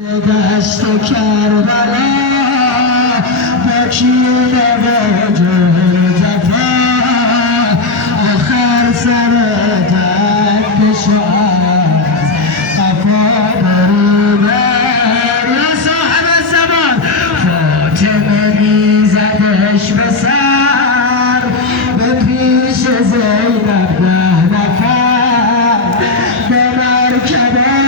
دشت کربلا بکیده و جهر جفا آخر سر تک شاید قفا بروبر یا صاحب زمان فاطمه میزدش به سر به پیش زینب 10 نفر به مرکبشون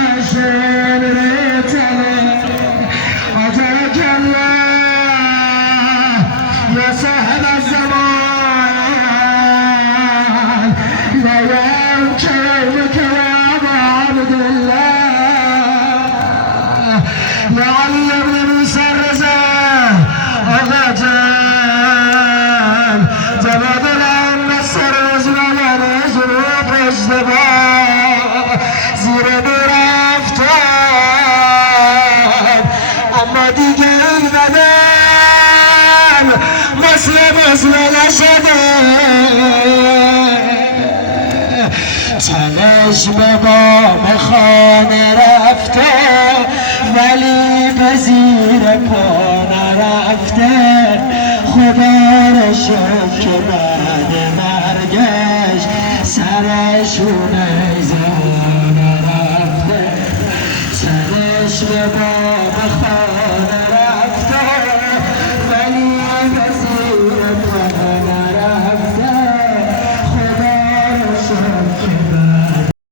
يا صاحب الزمان لا يمكنك يا عبد الله يا علي بن موسى الرزا أغجل جبد العين السر وزمان زروب اجتباه زیر نور افتاد اما دیگر بدن مسلم نشده تنش به بام خانه رفته ولی به زیر پا نرفته خدا را شکر که بعد مرگش سرشون ایزان رفته تنش به بام خانه